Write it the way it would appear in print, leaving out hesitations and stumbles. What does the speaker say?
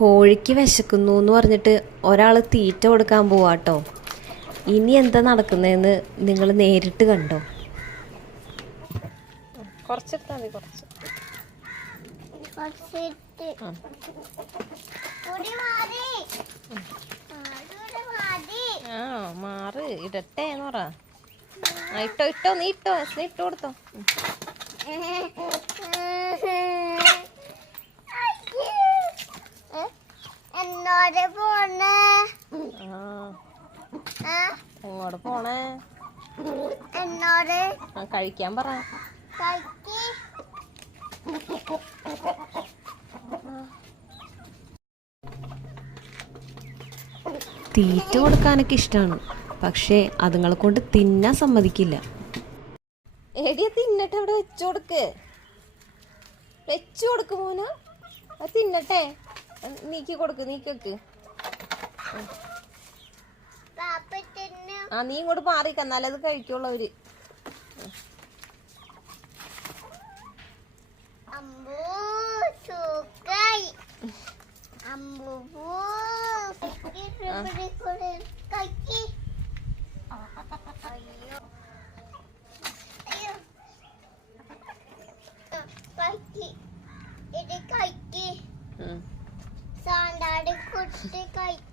കോഴിക്ക് വിശക്കുന്നു എന്ന് പറഞ്ഞിട്ട് ഒരാൾ തീറ്റ കൊടുക്കാൻ പോവാട്ടോ. ഇനി എന്താ നടക്കുന്നതെന്ന് നിങ്ങൾ നേരിട്ട് കണ്ടോ. മാറ് ഇടട്ടെ എന്ന് പറ. ഇട്ടോ ഇട്ടോ നീ ഇട്ടോ ഇട്ട് കൊടുത്തോ. എന്നോട് പോണേ എങ്ങോട്ട് പോണേ? എന്നോട് കഴിക്കാൻ പറ. തീറ്റ കൊടുക്കാനൊക്കെ ഇഷ്ടമാണ്, പക്ഷേ അതുങ്ങളെ കൊണ്ട് തിന്നാൻ സമ്മതിക്കില്ല. എടിയ തിന്നട്ടെ, അവിടെ വെച്ചു കൊടുക്ക് മോന. അത് തിന്നട്ടെ, നീക്കി കൊടുക്ക്, നീക്കി വെക്ക്. നീ ഇങ്ങോട്ട് മാറിക്ക, എന്നാലേ അത് കഴിക്കുള്ളൂ അവര്. സാന്താടി കുട്ടി കഴിക്കും.